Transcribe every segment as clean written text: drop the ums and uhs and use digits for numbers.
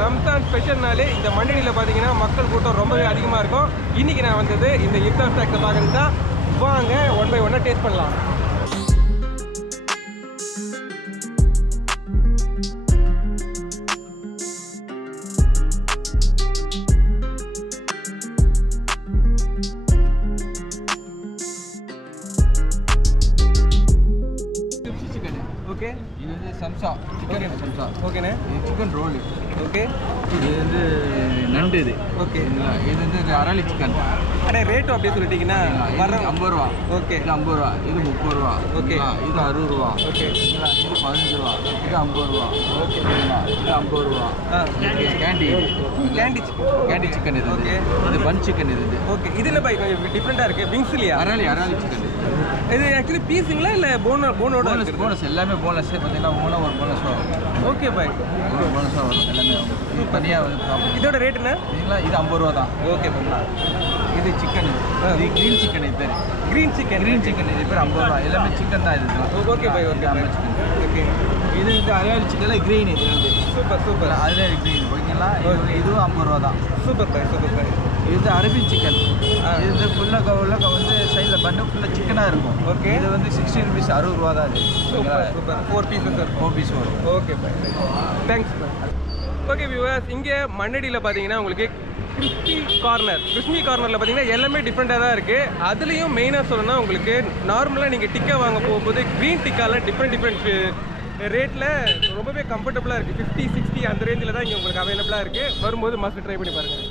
ரம்ஜான் ஸ்பெஷல்னாலே இந்த மண்டியில் பார்த்தீங்கன்னா மக்கள் கூட்டம் ரொம்பவே அதிகமாக இருக்கும். இன்றைக்கி நான் வந்தது இந்த இஃப்தார் ஸ்நாக்ஸை பார்க்கறது தான். வாங்க ஒன் பை ஒன்னாக டேஸ்ட் பண்ணலாம். ஓகே, இது வந்து சம்சா சிக்கன் சம்சா. ஓகேண்ணே. இது சிக்கன் ரோல். ஓகே, இது வந்து நண்டு. இது ஓகே. இது வந்து அரளி சிக்கன். அண்ணே ரேட்டும் அப்படியே சொல்லிட்டீங்கன்னா வர 50 ரூபா. ஓகே, இது 50 ரூபா. இது 30 ரூபா. ஓகே. இது 60 ரூபா. ஓகே. இது 15 ரூபா. இது 50 ரூபா. ஓகே. இது 50 ரூபா. Candy candy chicken. இது ஓகே. இது பன் சிக்கன். இது ஓகே. இது என்ன பாய் டிஃப்ரெண்ட்டாக இருக்குது? விங்ஸ் இல்லையா? அரளி சிக்கன். இது ஆக்சுவலி பீஸுங்களா இல்லை போனோட போனஸ் எல்லாமே போனஸ். பார்த்தீங்கன்னா மூணு ஒரு போனஸ் வரும். ஓகே பாய், போனஸாக வரும் எல்லாமே. தனியாக வந்து ப்ராப்ளம். இதோட ரேட் என்ன? இது 50 ரூபா தான். Okay bye. இது சிக்கன். இது க்ரீன் சிக்கன். இது பேர் க்ரீன் சிக்கன். இது பேர் 50 ரூபா. எல்லாமே சிக்கன் தான். இது okay bye. Okay bye. Okay. இது வந்து அரளி சிக்கனில் க்ரீன். இது வந்து சூப்பர். அதில் க்ரீன். ஓகேங்களா? இதுவும் 50 ரூபா தான். சூப்பர் பாய். இது வந்து அரபிக் சிக்கன். இது வந்து ஃபுல்லாக வந்து சைடில் பண்ணு ஃபுல்லாக சிக்கனாக இருக்கும். ஓகே. இது வந்து 60 ருபீஸ் 60 ரூபா தான். இது சூப்பர். 4 pieces sir. 4 பீஸ் வரும். Okay bye. Thanks bye. Okay viewers, இங்கே மண்ணடியில் பார்த்தீங்கன்னா உங்களுக்கு கிறிஸ்பி கார்னரில் பார்த்தீங்கன்னா எல்லாமே டிஃப்ரெண்ட்டாக தான் இருக்குது. அதுலேயும் மெயினாக சொல்லணும்னா உங்களுக்கு நார்மலாக நீங்கள் டிக்கா வாங்க போகும்போது க்ரீன் டிக்காவில் டிஃப்ரெண்ட் ரேட்டில் ரொம்பவே கம்ஃபர்டபுளாக இருக்குது. 50, 60 அந்த ரேஞ்சில் தான் இங்கே உங்களுக்கு அவைலபிளாக இருக்குது. வரும்போது மஸ்ட் ட்ரை பண்ணி பாருங்கள்.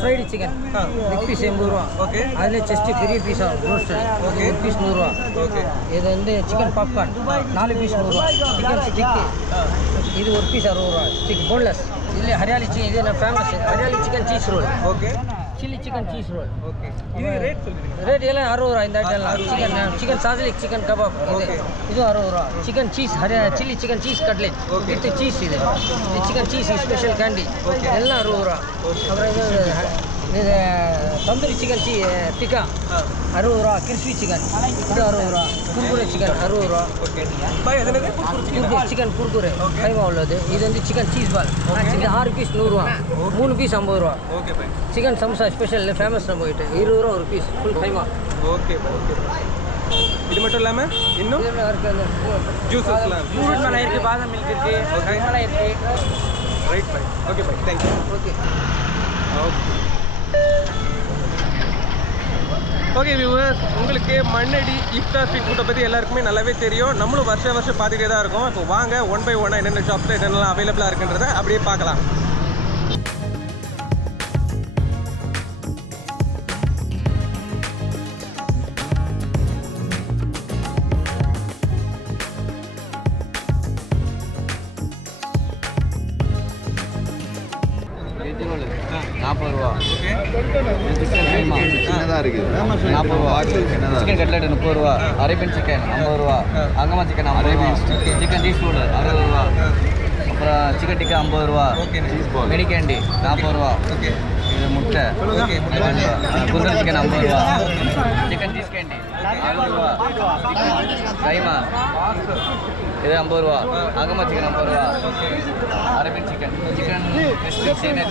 ஃப்ரைடு சிக்கன் பிக் பீஸ் 80 ரூபா. ஓகே. அதில் செஸ்ட்டு பெரிய பீஸ் ஆகும் ரோஸ்டட். ஓகே. ஒரு பீஸ் 100 ரூபா. ஓகே. இது வந்து சிக்கன் பாப்கார்ன் 4 பீஸ் 100 ரூபா. சிக்கன் ஸ்டிக்கு இது ஒரு பீஸ் 60 ரூபா. Stick boneless. இதில் ஹரியாலி சிக்கன். இது நான் famous hariyali chicken cheese roll. Okay. Chilli chicken cheese roll. Okay. இது ரேட் சொல்லுங்கள். ரேட் எல்லாம் 60 ரூபா. இந்த item chicken shashlik chicken kebab இது 60 ரூபா. Chicken cheese chilli chicken cheese cutlet with cheese. இது சிக்கன் சீஸ் ஸ்பெஷல் கேண்டி எல்லாம் 60 ரூபா. அப்புறம் இது தந்தூரி சிக்கன் டிக்கா 60 ரூபா. கிறிஸ்பி சிக்கன் இது 60 ரூபா. குர்குரே சிக்கன் 60 ரூபா. ஓகே பாய். அது என்னது? சிக்கன் குர்குரே கைமா உள்ளது. இது வந்து சிக்கன் சீஸ் பால். இது 6 பீஸ் 100 ரூபா. 3 பீஸ் 50 ரூபா. Okay bye. Chicken samosa special famous நம்ம கிட்ட 20 ரூபா ஒரு piece full keema. Okay bye. இது மட்டும் இல்லாமல் இன்னும் ஜூஸஸ்லாம் ஃப்ரூட் மலை இருக்குது, பாதாம் மில்க் இருக்குது, கைமலை இருக்குது. Right bye. Okay bye. Thank you. Okay. Okay viewers, உங்களுக்கு மண்ணடி இஃப்தார் ஸ்ட்ரீட் ஃபுட்டை பற்றி எல்லாருக்குமே நல்லாவே தெரியும். நம்மளும் வருஷம் பார்த்துக்கிட்டே தான் இருக்கோம். இப்போ வாங்க ஒன் பை ஒன்னாக என்னென்ன ஷாப்ஸில் என்னென்னலாம் அவைலபிளாக இருக்குன்றதை அப்படியே பார்க்கலாம். $40 ரூபா. ஓகே. சின்னதாக இருக்குது. $40 ரூபா. சிக்கன் கட்லெட் 30 ரூபா. அரேபியன் சிக்கன் 50 ரூபா. அங்கமா சிக்கன் 50 ரூபா. சிக்கன் சீஸ் ரோல் 60 ரூபா. அப்புறம் சிக்கன் டிக்கா 50 ரூபா. மெடி கேண்டி 40 ரூபா. ஓகே. இது முட்டை. ஓகே. குதிரை சிக்கன் 50 ரூபா. சிக்கன் சீஸ் கேண்டி 60 ரூபா. கைமா இது 50 ரூபா. அங்கமா சிக்கன் 50 ரூபா. அரேபியன் சிக்கன்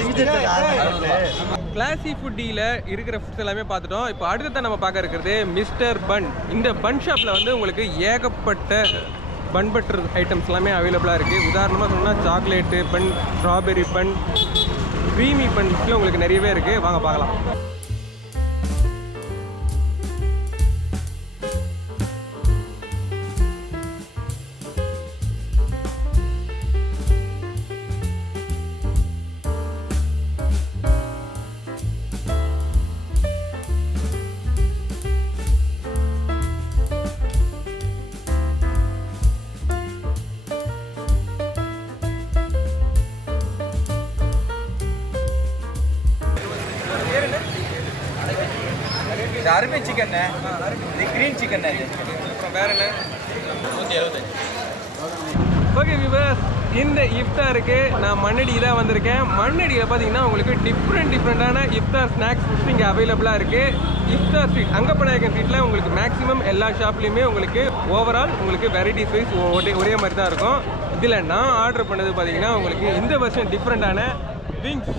60 ரூபா. கிளாசி ஃபுட்டியில் இருக்கிற ஃபுட்ஸ் எல்லாமே பார்த்துட்டோம். இப்போ அடுத்த நம்ம பார்க்க இருக்கிறது மிஸ்டர் பன். இந்த பன் ஷாப்பில் வந்து உங்களுக்கு ஏகப்பட்ட பன் பட்டர் ஐட்டம்ஸ் எல்லாமே அவைலபிளாக இருக்குது. உதாரணமாக சொன்னால் சாக்லேட்டு பன், ஸ்ட்ராபெரி பன், க்ரீமி பன்ஸ்லாம் உங்களுக்கு நிறையவே இருக்குது. வாங்க பார்க்கலாம். இது அரேபியன் சிக்கன். இது க்ரீன் சிக்கன். இது அப்புறம் வேறு என்ன? 175. ஓகே வியூவர்ஸ், இந்த இஃப்தாருக்கு நான் மண்ணடி தான் வந்திருக்கேன். மண்ணடியில் பார்த்தீங்கன்னா உங்களுக்கு டிஃப்ரெண்டான இஃப்தார் ஸ்நாக்ஸ் ஃபுட்ஸ் இங்கே அவைலபிளாக இருக்குது. இஃப்தார் ஸ்ட்ரீட் அங்கப்பநாயக்கன் ஸ்ட்ரீட்டில் உங்களுக்கு மேக்ஸிமம் எல்லா ஷாப்லேயுமே உங்களுக்கு ஓவரால் உங்களுக்கு வெரைட்டிஸ் வைஸ் ஒரே மாதிரி தான் இருக்கும். இதில் நான் ஆர்டர் பண்ணது பார்த்தீங்கன்னா உங்களுக்கு இந்த வருஷம் டிஃப்ரெண்டான விங்ஸ்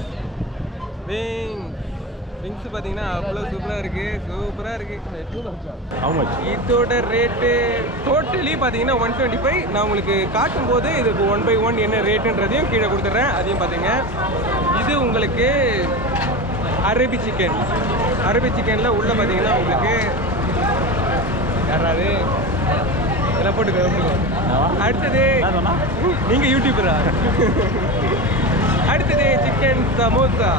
பார்த்தீங்கன்னா அவ்வளோ சூப்பராக இருக்குது. இதோட ரேட்டு டோட்டலி பார்த்தீங்கன்னா 125. நான் உங்களுக்கு காட்டும்போது இதுக்கு 1/1 என்ன ரேட்டுன்றதையும் கீழே கொடுத்துட்றேன், அதையும் பார்த்தீங்க. இது உங்களுக்கு அரபி சிக்கனில் உள்ள பார்த்தீங்கன்னா உங்களுக்கு யாராவது இதெல்லாம் போட்டுக்கோ. அடுத்தது நீங்கள் யூடியூபரா? அடுத்தது சிக்கன் சமோசா.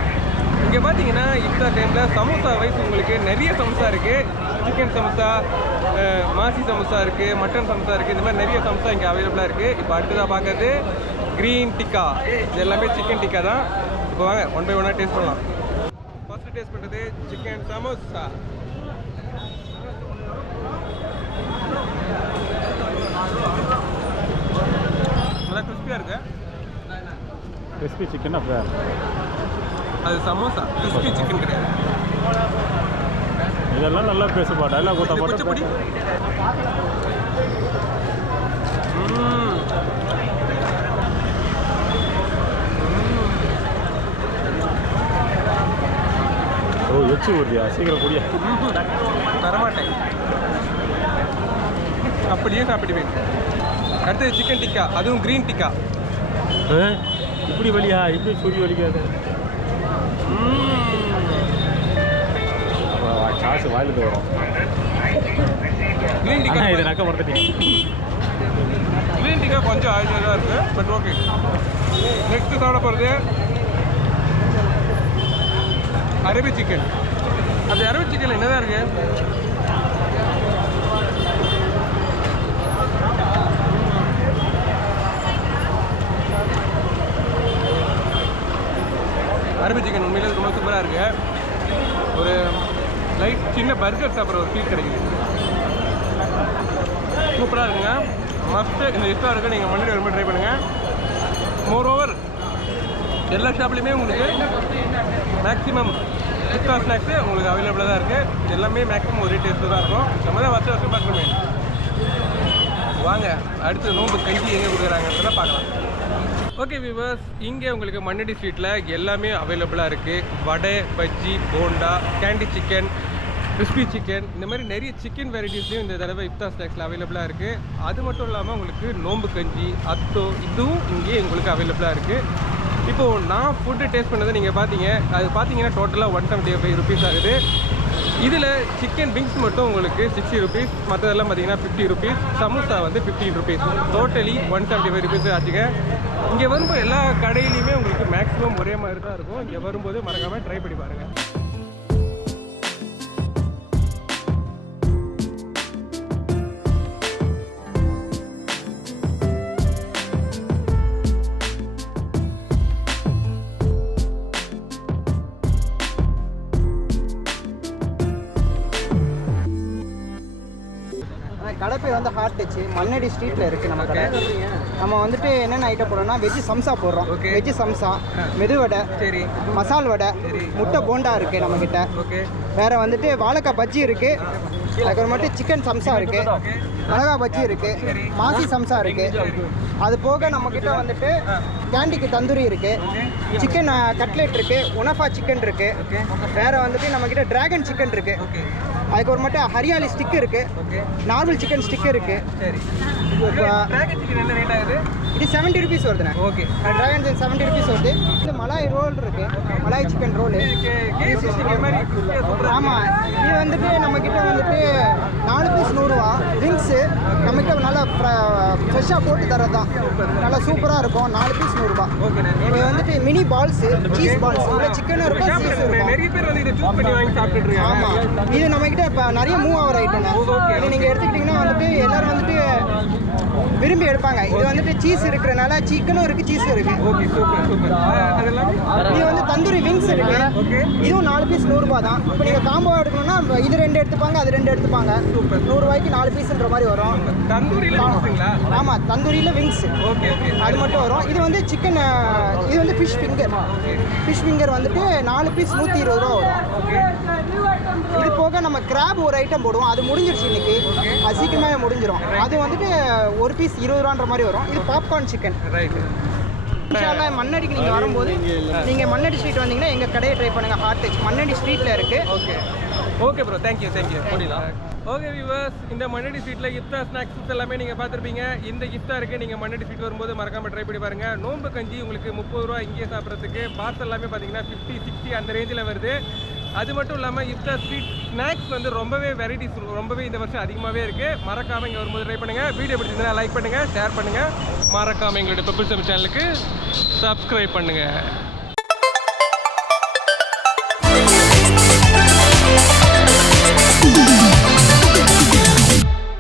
இங்கே பார்த்தீங்கன்னா இந்த டைமில் சமோசா வைஸ் உங்களுக்கு நிறைய சமோசா இருக்குது. சிக்கன் சமோசா, மாசி சமோசா இருக்குது, மட்டன் சமோசா இருக்குது. இந்த மாதிரி நிறைய சமோசா இங்கே அவைலபிளாக இருக்குது. இப்போ அடுத்ததாக பார்க்கறது க்ரீன் டிக்கா. இது எல்லாமே சிக்கன் டிக்கா தான். இப்போ வாங்க 1/1 டேஸ்ட் பண்ணலாம். ஃபர்ஸ்ட் டேஸ்ட் பண்ணுறது சிக்கன் சமோசா. நல்லா கிறிஸ்பியாக இருக்கு. கிறிஸ்பி சிக்கன் அப்போ அது சமோசா, கிறிஸ்பி சிக்கன் கிடையாது. இதெல்லாம் நல்லா பேசுப்பா, டைலாக் கொடுத்தா குச்சிப்புடி. ஓ எச்சு ஊர்தியா, சீக்கிரம் கூடிய தரமாட்டேன், அப்படியே சாப்பிடுவேன். அடுத்தது சிக்கன் டிக்கா, அதுவும் க்ரீன் டிக்கா. இப்படி வலியா, இப்படி சூரிய வலிக்காது. காசு வாயிலுக்கு வரும். க்ரீன் டிக்கா இது நக்க மறந்துட்டீங்க. க்ரீன் டிக்கா கொஞ்சம் ஆயிலாக தான் இருக்குது, பட் ஓகே. நெக்ஸ்ட்டு சாப்பிட போகிறது அரபி சிக்கன். அது அரபி சிக்கன் என்னதான் இருக்கு? அரபி சிக்கன் உண்மையிலே ரொம்ப சூப்பராக இருக்குது. ஒரு லைட் சின்ன பர்கர் சாப்பிட்ற ஒரு ஃபீல் கிடைக்குது. சூப்பராக இருக்குங்க. மஸ்ட்டு இந்த இஃப்தாருக்கு நீங்கள் மண்ணடி வரும்போது ட்ரை பண்ணுங்கள். மோரோவர் எல்லா ஷாப்லேயுமே உங்களுக்கு மேக்ஸிமம் இஃப்தார் ஸ்நாக்ஸு உங்களுக்கு அவைலபிளாக தான் இருக்குது. எல்லாமே மேக்ஸிமம் ஒரே டேஸ்ட்டு தான் இருக்கும். நம்ம தான் வருஷம் பார்க்கணுமே. வாங்க அடுத்து நோம்பு கஞ்சி எங்கே கொடுக்குறாங்கன்றத பார்க்கலாம். ஓகே வியூவர்ஸ், இங்கே உங்களுக்கு மண்ணடி ஸ்ட்ரீட்டில் எல்லாமே அவைலபிளாக இருக்குது. Vada, bajji, bonda, candy chicken, crispy chicken, இந்த மாதிரி நிறைய சிக்கன் வெரைட்டிஸ்லையும் இந்த தடவை இஃப்தார் ஸ்நாக்ஸில் அவைலபிளாக இருக்குது. அது மட்டும் இல்லாமல் உங்களுக்கு நோம்பு கஞ்சி, அத்தோ, இதுவும் இங்கே உங்களுக்கு அவைலபிளாக இருக்குது. இப்போது நான் ஃபுட்டு டேஸ்ட் பண்ணதை நீங்கள் பார்த்தீங்க. அது பார்த்தீங்கன்னா டோட்டலாக 175 ருபீஸ் ஆகுது. இதில் சிக்கன் விங்ஸ் மட்டும் உங்களுக்கு 60 ருபீஸ், மற்றதெல்லாம் பார்த்தீங்கன்னா 50 ருபீஸ். சமோசா வந்து 15 ருபீஸ். டோட்டலி 175 ருபீஸ் ஆச்சுங்க. இங்கே வரும்போது எல்லா கடையிலையுமே உங்களுக்கு மேக்ஸிமம் ஒரே மாதிரி தான் இருக்கும். இங்கே வரும்போது மறக்காமல் ட்ரை பண்ணி பாருங்கள். கடை பேர் வந்து ஹார்ட் டச்சு, மண்ணடி ஸ்ட்ரீட்டில் இருக்குது நம்ம கடை. நம்ம வந்துட்டு என்னென்ன ஐட்டம் போடுறோம்னா வெஜ்ஜு சம்சா போடுறோம். வெஜ்ஜு சம்சா, மெதுவடை, சரி, மசால் வடை, முட்டை போண்டா இருக்குது நம்மக்கிட்ட. வேறு வந்துட்டு வாழைக்காய் பஜ்ஜி இருக்குது. அதுக்கப்புறமேட்டு சிக்கன் சம்சா இருக்குது, மிளகா பஜ்ஜி இருக்குது, மாசி சம்சா இருக்குது. அது போக நம்மக்கிட்ட வந்துட்டு கேண்டிக்கு தந்தூரி இருக்குது, சிக்கன் கட்லெட் இருக்குது, உனஃபா சிக்கன் இருக்குது. வேறு வந்துட்டு நம்மக்கிட்ட டிராகன் சிக்கன் இருக்குது. அதுக்கப்புறமேட்டு ஹரியாலி ஸ்டிக் இருக்குது, நார்மல் சிக்கன் ஸ்டிக் இருக்குது. இது 70 ருபீஸ் வருதுண்ணே. ஓகே, டிராகன் சிக்கன் 70 ருபீஸ் வருது. இது மலாய் ரோல் இருக்குது, மலாய் சிக்கன் ரோலு. ஆமாம், இது வந்துட்டு நம்மக்கிட்ட வந்துட்டு 4 பீஸ் 100 ரூபா. ட்ரிங்க்ஸு நம்மக்கிட்ட நல்லா ஃப்ரெஷ்ஷாக போட்டு தரது தான், நல்லா சூப்பராக இருக்கும். 4 பீஸ் 100 ரூபா. இது வந்துட்டு மினி பால்ஸு, சீஸ் பால்ஸ், இல்லை சிக்கனும் இருக்கும், சீஸும் இருக்கும். நிறைய பேர் வந்து இதை சூஸ் பண்ணி வாங்கி சாப்பிட்டுட்டு இருக்காங்க. ஆமாம், இது நம்மக்கிட்ட இப்போ நிறைய மூவ் ஆகிற ஐட்டம். இது நீங்கள் எடுத்துக்கிட்டிங்கன்னா வந்துட்டு எல்லோரும் வந்துட்டு விரும்பி எடுப்பாங்க. இது வந்துட்டு சீஸ் இருக்கிறனால சிக்கனும் இருக்குது, சீஸும் இருக்குது. Okay, super super. அதெல்லாம் இது வந்து தந்தூரி விங்ஸ் இருக்குது. ஓகே. இதுவும் 4 பீஸ் 100 ரூபா தான். இப்போ நீங்கள் காம்போ எடுக்கணும்னா இது 2 எடுத்துப்பாங்க, அது 2 எடுத்துப்பாங்க. சூப்பர். 100 ரூபாய்க்கு 4 பீஸ்ன்ற மாதிரி வரும். தந்தூரியில் இருக்குங்களா? ஆமாம், தந்தூரியில் விங்ஸ் ஓகே ஓகே. அது மட்டும் வரும். இது வந்து சிக்கன், இது வந்து ஃபிஷ் ஃபிங்கர். ஃபிஷ் ஃபிங்கர் வந்துட்டு 4 பீஸ் 120 ரூபா வரும். ஓகே. இது போக நம்ம கிராப் ஒரு ஐட்டம் போடுவோம், அது முடிஞ்சிருச்சு இன்னைக்கு. அது சீக்கிரமாகவே முடிஞ்சிடும். அது வந்துட்டு ஒரு பீஸ் 20 ரூபான்ற மாதிரி வரும். இது பாப்கார்ன் சிக்கன். ரைட். இன்ஷால்லா மண்ணடிக்கு நீங்கள் வரும்போது நீங்கள் மண்ணடி ஸ்ட்ரீட் வந்தீங்கன்னா எங்கள் கடையை ட்ரை பண்ணுங்கள். ஹார்ட் டச் மண்ணடி ஸ்ட்ரீட்டில் இருக்குது. Okay okay bro, thank you thank you. Okay viewers, இந்த மண்ணடி ஸ்ட்ரீட்டில் இஃப்தார் ஸ்நாக்ஸ் எல்லாமே நீங்கள் பார்த்துருப்பீங்க. இந்த இஃப்தாருக்கு நீங்கள் மண்ணடி ஸ்ட்ரீட் வரும்போது மறக்காமல் ட்ரை பண்ணி பாருங்கள். நோம்பு கஞ்சி உங்களுக்கு 30 ரூபா இங்கேயே சாப்பிட்றதுக்கு. பார்சல் எல்லாமே பார்த்தீங்கன்னா 50, 60 அந்த ரேஞ்சில் வருது. அது மட்டும் இல்லாமல் இஃப்தார் ஸ்ட்ரீட் ஸ்நாக்ஸ் வந்து ரொம்பவே வெரைட்டிஸ் ரொம்பவே இந்த வருஷம் அதிகமாகவே இருக்குது. மறக்காமல் இங்கே வரும்போது ட்ரை பண்ணுங்கள். வீடியோ பிடிச்சிருந்தா லைக் பண்ணுங்கள், ஷேர் பண்ணுங்கள். மறக்காமல் எங்களுடைய பெப்பிள் சமையல் சேனலுக்கு சப்ஸ்கிரைப் பண்ணுங்கள்.